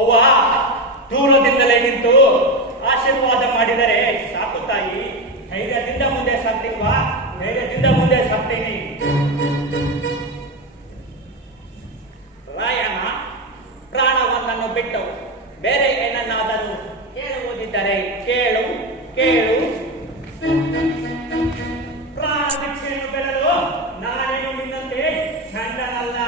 ಅವ್ವ ದೂರದಿಂದಲೇ ನಿಂತು ಆಶೀರ್ವಾದ ಮಾಡಿದರೆ ಸಾಕು ತಾಯಿ. ಧೈರ್ಯದಿಂದ ಮುಂದೆ ಸಾಕ್ತಿಲ್ವಾ? ಧೈರ್ಯದಿಂದ ಮುಂದೆ ಸಾಕ್ತೀನಿ. ರಾಯಣ್ಣ ಪ್ರಾಣವನ್ನನ್ನು ಬಿಟ್ಟು ಬೇರೆ ಏನನ್ನಾದರೂ ಕೇಳುವುದಿದ್ದರೆ ಕೇಳು ಕೇಳು. ಪ್ರಾಣ ಭಿಕ್ಷೆಯನ್ನು ಬೆಳೆದು ನಾನೇನು ನಿನ್ನಂತೆ ಚಂಡನಲ್ಲ.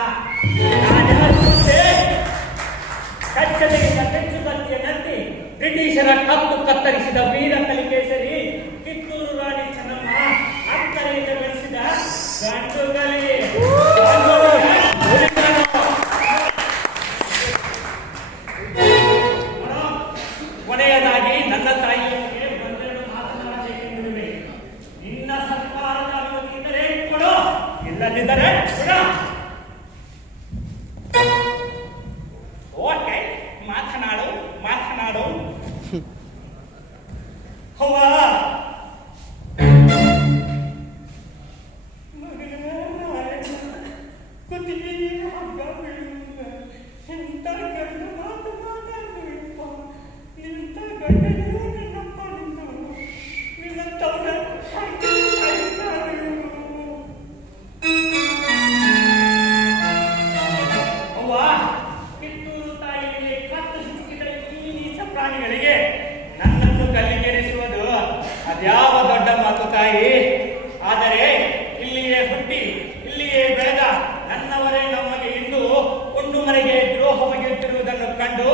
ಕಚ್ಚಲೆಯಿಂದ ಕೆಂಚು ಕತ್ತಿಯ ನಂದಿ ಬ್ರಿಟಿಷರ ಕತ್ತು ಕತ್ತರಿಸಿದ ವೀರ ಕಲಿಕೇಸರಿ ಕಿತ್ತೂರು ರಾಣಿ ಚೆನ್ನಮ್ಮ ಅಕ್ಕರೆಯಿಂದ ಬೆಳೆಸಿದ ಗಂಡುಗಲಿ. ಕೊನೆಯದಾಗಿ ನನ್ನ ತಾಯಿಯೊಂದಿಗೆ ಒಂದೆರಡು ಮಾತನಾಡಬೇಕೆಂದಿರುವೆ. ನಿನ್ನ ಸರ್ಕಾರದ ಅನುಮತಿ ಇದ್ದರೆ ಕೊಡು, ಇಲ್ಲದಿದ್ದರೆ ಕೊಡು. ಓಕೆ, ಮಾತನಾಡು ಮಾತನಾಡು. ಅವ್ವ ಎಂತ ಗಂಡು ಮಾತು ಮಾತಾಡಬೇಕಪ್ಪ. ಇಂಥ ಗಂಡನಿಗೂ ನಿನ್ನಪ್ಪ ನಿನ್ನಂತವ್ರ ಸಾಯಿಸ್ತಾರೆ. ಅವ್ವ, ಕಿತ್ತೂರು ತಾಯಿಗೆ ಕತ್ತು ಸಿಕ್ಕಿದ ಈ ನೀಚ ಪ್ರಾಣಿಗಳಿಗೆ ನನ್ನನ್ನು ಕಲ್ಲಿಗೇರಿಸುವುದು ಅದ್ಯಾವ ದೊಡ್ಡ ಮಾತು ತಾಯಿ. ಆದರೆ ಇಲ್ಲಿಯೇ ಹುಟ್ಟಿ ಇಲ್ಲಿಯೇ ಬೆಳೆದ ನನ್ನವರೇ ನಮಗೆ ಇಂದು ಉಂಡು ಮನೆಗೆ ದ್ರೋಹ ಬಗೆಯುತ್ತಿರುವುದನ್ನು ಕಂಡು